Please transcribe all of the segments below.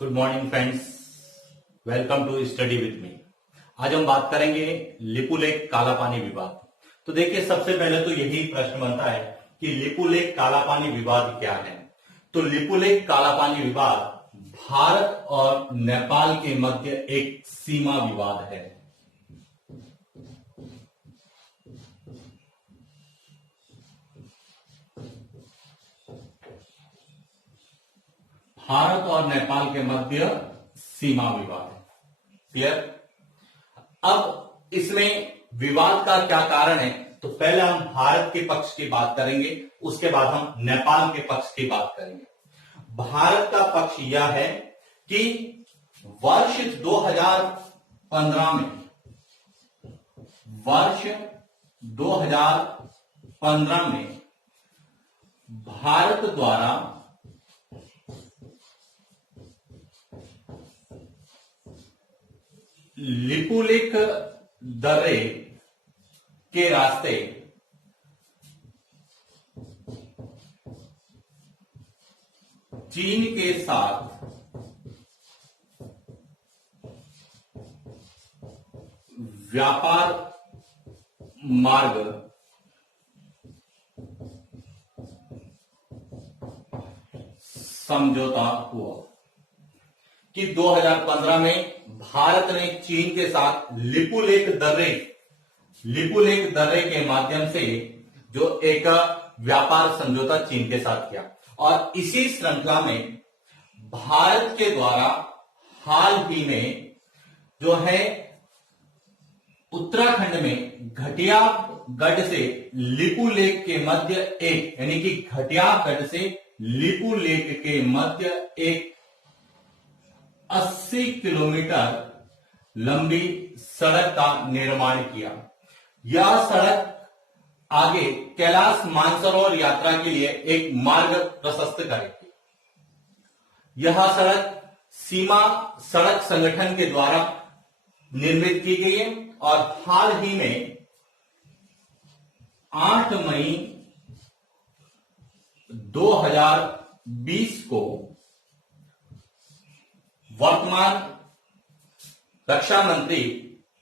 Good morning friends, welcome to study with me. आज हम बात करेंगे लिपुलेख काला पानी विवाद। तो देखिए, सबसे पहले तो यही प्रश्न बनता है कि लिपुलेख काला पानी विवाद क्या है। तो लिपुलेख काला पानी विवाद भारत और नेपाल के मध्य एक सीमा विवाद है। भारत और नेपाल के मध्य सीमा विवाद है। क्लियर? अब इसमें विवाद का क्या कारण है, तो पहले हम भारत के पक्ष की बात करेंगे, उसके बाद हम नेपाल के पक्ष की बात करेंगे। भारत का पक्ष यह है कि वर्ष 2015 में भारत द्वारा लिपुलेख दर्रे के रास्ते चीन के साथ व्यापार मार्ग समझौता हुआ कि 2015 में भारत ने चीन के साथ लिपुलेख दर्रे के माध्यम से जो एक व्यापार समझौता चीन के साथ किया, और इसी श्रृंखला में भारत के द्वारा हाल ही में जो है उत्तराखंड में घटियागढ़ से लिपुलेख के मध्य एक, यानी कि घटियागढ़ से लिपुलेख के मध्य एक 80 किलोमीटर लंबी सड़क का निर्माण किया। यह सड़क आगे कैलाश मानसरोवर यात्रा के लिए एक मार्ग प्रशस्त करेगी। यह सड़क सीमा सड़क संगठन के द्वारा निर्मित की गई है और हाल ही में 8 मई 2020 को वर्तमान रक्षा मंत्री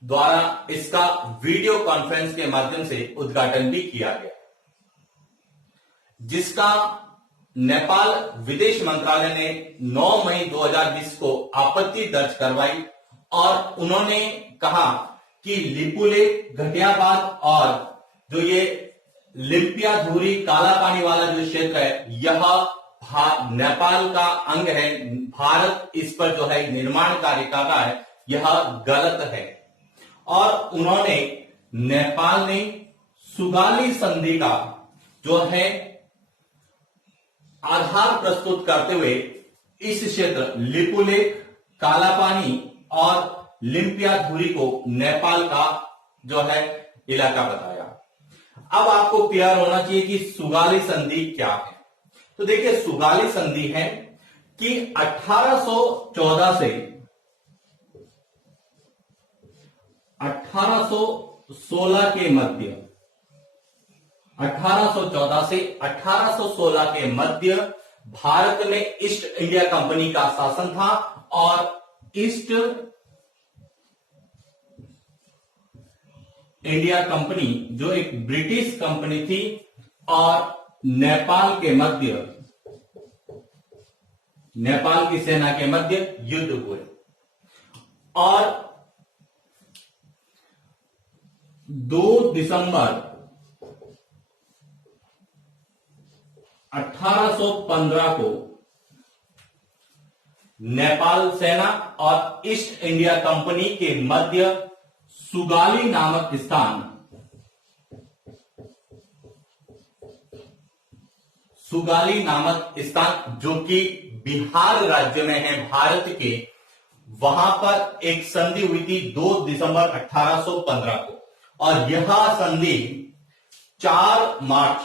द्वारा इसका वीडियो कॉन्फ्रेंस के माध्यम से उद्घाटन भी किया गया, जिसका नेपाल विदेश मंत्रालय ने 9 मई 2020 को आपत्ति दर्ज करवाई और उन्होंने कहा कि लिपुलेख, घटियाबाद और जो ये लिम्पियाधुरी काला पानी वाला जो क्षेत्र है, यह नेपाल का अंग है। भारत इस पर जो है निर्माण कार्य कर रहा है, यह गलत है। और उन्होंने नेपाल ने सुगाली संधि का जो है आधार प्रस्तुत करते हुए इस क्षेत्र लिपुलेख, काला पानी और लिम्पियाधुरी को नेपाल का जो है इलाका बताया। अब आपको क्लियर होना चाहिए कि सुगाली संधि क्या है। तो देखिए, सुगाली संधि है कि 1814 से 1816 के मध्य 1814 से 1816 के मध्य भारत में ईस्ट इंडिया कंपनी का शासन था और ईस्ट इंडिया कंपनी जो एक ब्रिटिश कंपनी थी और नेपाल की सेना के मध्य युद्ध हुए और 2 दिसंबर 1815 को नेपाल सेना और ईस्ट इंडिया कंपनी के मध्य सुगाली नामक स्थान जो कि बिहार राज्य में है भारत के, वहां पर एक संधि हुई थी 2 दिसंबर 1815 को, और यह संधि 4 मार्च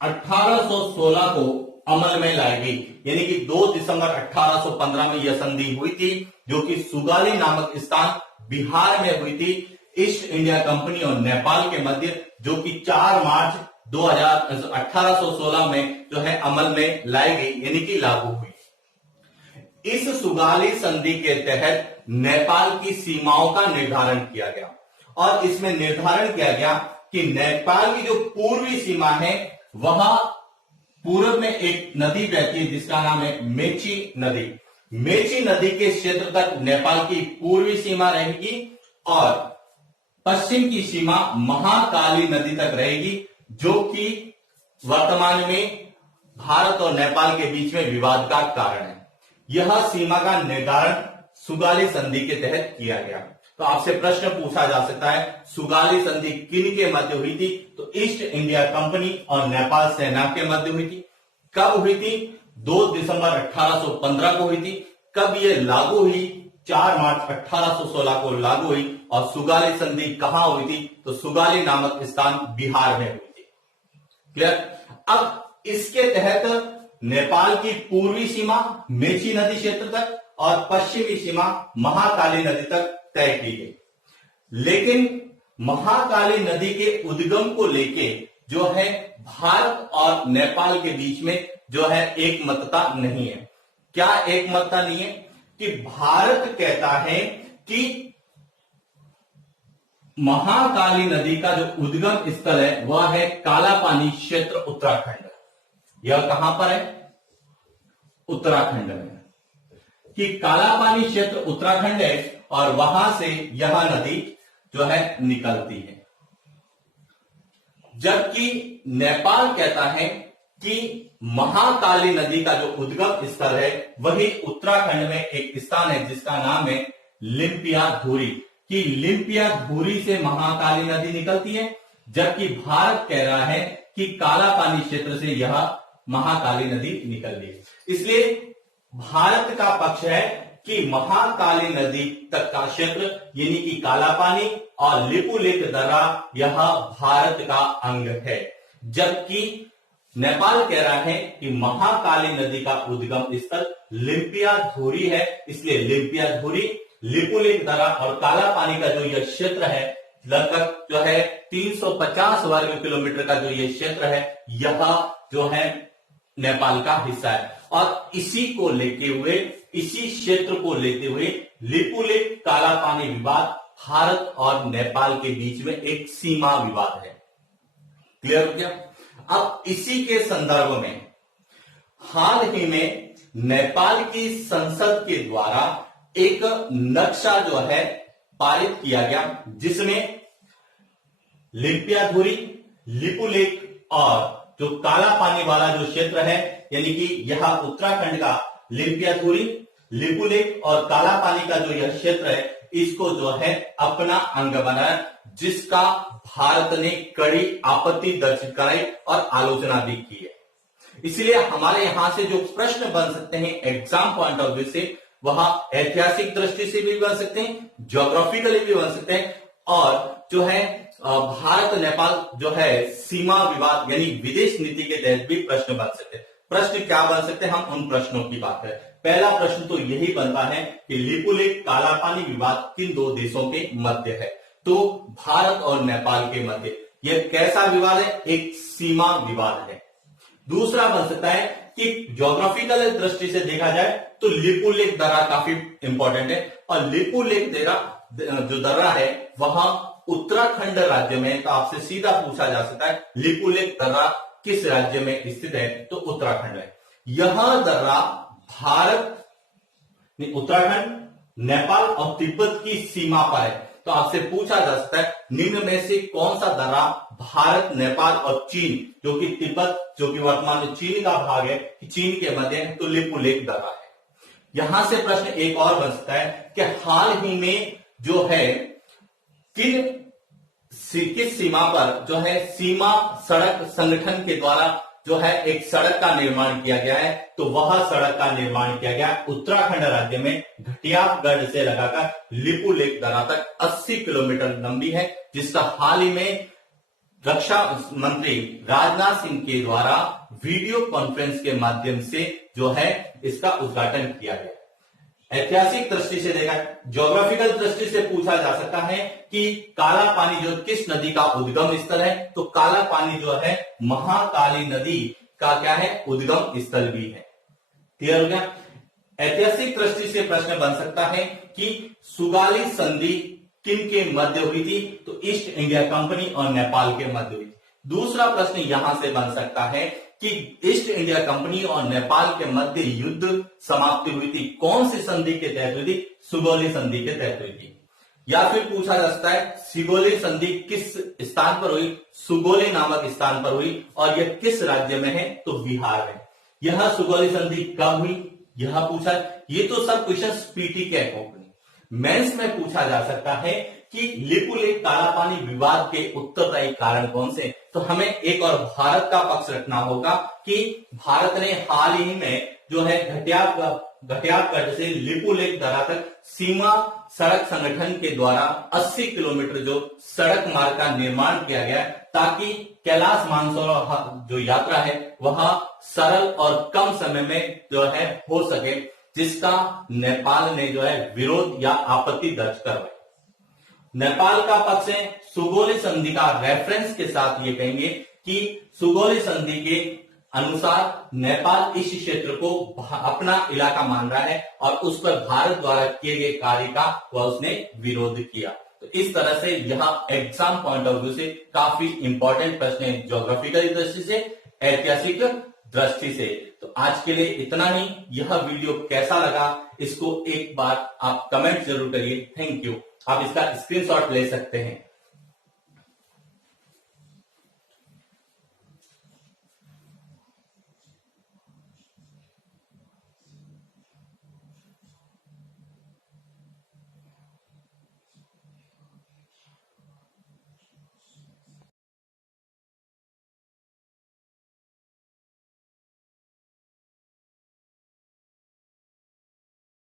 1816 को अमल में लाई गई। यानी कि 2 दिसंबर 1815 में यह संधि हुई थी, जो कि सुगाली नामक स्थान बिहार में हुई थी ईस्ट इंडिया कंपनी और नेपाल के मध्य, जो कि 4 मार्च 1816 में जो है अमल में लाई गई, यानी कि लागू हुई। इस सुगाली संधि के तहत नेपाल की सीमाओं का निर्धारण किया गया और इसमें निर्धारण किया गया कि नेपाल की जो पूर्वी सीमा है वहां पूर्व में एक नदी बहती है जिसका नाम है मेची नदी। मेची नदी के क्षेत्र तक नेपाल की पूर्वी सीमा रहेगी और पश्चिम की सीमा महाकाली नदी तक रहेगी, जो कि वर्तमान में भारत और नेपाल के बीच में विवाद का कारण है। यह सीमा का निर्धारण सुगाली संधि के तहत किया गया। तो आपसे प्रश्न पूछा जा सकता है, सुगाली संधि किन के मध्य हुई थी? तो ईस्ट इंडिया कंपनी और नेपाल सेना के मध्य हुई थी। कब हुई थी? 2 दिसंबर 1815 को हुई थी। कब यह लागू हुई? 4 मार्च 1816 को लागू हुई। और सुगाली संधि कहां हुई थी? तो सुगाली नामक स्थान बिहार में हुई थी। क्लियर? अब इसके तहत नेपाल की पूर्वी सीमा मेची नदी क्षेत्र तक और पश्चिमी सीमा महाकाली नदी तक तय की गई। लेकिन महाकाली नदी के उद्गम को लेके जो है भारत और नेपाल के बीच में जो है एकमतता नहीं है। क्या एकमतता नहीं है? कि भारत कहता है कि महाकाली नदी का जो उद्गम स्थल है वह है कालापानी क्षेत्र उत्तराखंड। यह कहां पर है? उत्तराखंड में। कि कालापानी क्षेत्र उत्तराखंड है और वहां से यह नदी जो है निकलती है। जबकि नेपाल कहता है कि महाकाली नदी का जो उद्गम स्थल है वही उत्तराखंड में एक स्थान है जिसका नाम है लिम्पियाधुरी। कि लिम्पियाधुरी से महाकाली नदी निकलती है, जबकि भारत कह रहा है कि कालापानी क्षेत्र से यह महाकाली नदी निकल रही। इसलिए भारत का पक्ष है कि महाकाली नदी तक का क्षेत्र यानी कि कालापानी और लिपुलेख दर्रा यह भारत का अंग है, जबकि नेपाल कह रहा है कि महाकाली नदी का उद्गम स्थल लिम्पियाधुरी है। इसलिए लिम्पियाधुरी, लिपुलेख दर्रा और कालापानी का जो यह क्षेत्र है लगभग जो है 350 वर्ग किलोमीटर का जो ये क्षेत्र है यह जो है नेपाल का हिस्सा है। और इसी को लेते हुए, इसी क्षेत्र को लेते हुए लिपुलेख कालापानी विवाद भारत और नेपाल के बीच में एक सीमा विवाद है। क्लियर हो गया? अब इसी के संदर्भ में हाल ही में नेपाल की संसद के द्वारा एक नक्शा जो है पारित किया गया, जिसमें लिम्पियाधुरी, लिपुलेख और जो काला पानी वाला जो क्षेत्र है यानी कि यह उत्तराखंड का लिम्पियाधुरी, लिपुलेख और काला पानी का जो यह क्षेत्र है इसको जो है अपना अंग बनाया, जिसका भारत ने कड़ी आपत्ति दर्ज कराई और आलोचना भी की है। इसलिए हमारे यहां से जो प्रश्न बन सकते हैं एग्जाम पॉइंट ऑफ व्यू से, वह ऐतिहासिक दृष्टि से भी बन सकते हैं, ज्योग्राफिकली भी बन सकते हैं और जो है भारत नेपाल जो है सीमा विवाद यानी विदेश नीति के तहत भी प्रश्न बन सकते हैं। प्रश्न क्या बन सकते हैं, हम उन प्रश्नों की बात करें। पहला प्रश्न तो यही बनता है कि लिपुलेख कालापानी विवाद किन दो देशों के मध्य है? तो भारत और नेपाल के मध्य। यह कैसा विवाद है? एक सीमा विवाद है। दूसरा बन सकता है कि ज्योग्राफिकल दृष्टि से देखा जाए तो लिपुलेख दर्रा काफी इंपॉर्टेंट है और लिपुलेख जो दर्रा है वहां उत्तराखंड राज्य में। तो आपसे सीधा पूछा जा सकता है लिपुलेख दर्रा किस राज्य में स्थित है? तो उत्तराखंड है। यह दर्रा भारत, उत्तराखंड, नेपाल और तिब्बत की सीमा पर है। तो आपसे पूछा जा सकता है निम्न में से कौन सा दर्रा भारत, नेपाल और चीन जो कि तिब्बत, जो कि वर्तमान में चीन का भाग है, चीन के मध्य है? तो लिपुलेख दर्रा है। यहां से प्रश्न एक और बन सकता है कि हाल ही में जो है किस सीमा पर जो है सीमा सड़क संगठन के द्वारा जो है एक सड़क का निर्माण किया गया है। तो वह सड़क का निर्माण किया गया उत्तराखंड राज्य में घटियागढ़ से लगाकर लिपुलेख दर्रा तक 80 किलोमीटर लंबी है, जिसका हाल ही में रक्षा मंत्री राजनाथ सिंह के द्वारा वीडियो कॉन्फ्रेंस के माध्यम से जो है इसका उद्घाटन किया गया। ऐतिहासिक दृष्टि से देखा, ज्योग्राफिकल दृष्टि से पूछा जा सकता है कि काला पानी जो किस नदी का उद्गम स्थल है, तो काला पानी जो है महाकाली नदी का क्या है, उद्गम स्थल भी है। क्लियर हो गया। ऐतिहासिक दृष्टि से प्रश्न बन सकता है कि सुगाली संधि किन के मध्य हुई थी, तो ईस्ट इंडिया कंपनी और नेपाल के मध्य हुई थी। दूसरा प्रश्न यहां से बन सकता है कि ईस्ट इंडिया कंपनी और नेपाल के मध्य युद्ध समाप्ति हुई थी, कौन सी संधि के तहत हुई थी, सुगौली संधि के तहत हुई थी। या फिर पूछा जा सकता है सुगौली संधि किस स्थान पर हुई, सुगौली नामक स्थान पर हुई, और यह किस राज्य में है, तो बिहार में। यह सुगौली संधि कब हुई, यह पूछा। ये तो सब क्वेश्चन पीटी के अकॉर्डिंग। मेंस में पूछा जा सकता है कि लिपुलेख काला पानी विवाद के उत्तरदायी कारण कौन से, तो हमें एक और भारत का पक्ष रखना होगा कि भारत ने हाल ही में जो है घटियागढ़ से लिपुलेख दर्रा तक सीमा सड़क संगठन के द्वारा 80 किलोमीटर जो सड़क मार्ग का निर्माण किया गया, ताकि कैलाश मानसरोवर जो यात्रा है वह सरल और कम समय में जो है हो सके, जिसका नेपाल ने जो है विरोध या आपत्ति दर्ज करवाई। नेपाल का पक्ष है सुगौली संधि का रेफरेंस के साथ ये कहेंगे कि सुगौली संधि के अनुसार नेपाल इस क्षेत्र को अपना इलाका मान रहा है और उस पर भारत द्वारा किए गए कार्य का वह उसने विरोध किया। तो इस तरह से यहाँ एग्जाम पॉइंट ऑफ व्यू से काफी इंपॉर्टेंट प्रश्न है, ज्योग्राफिकल दृष्टि से, ऐतिहासिक दृष्टि से। तो आज के लिए इतना ही। यह वीडियो कैसा लगा इसको एक बार आप कमेंट जरूर करिए। Thank you. आप इसका स्क्रीनशॉट ले सकते हैं।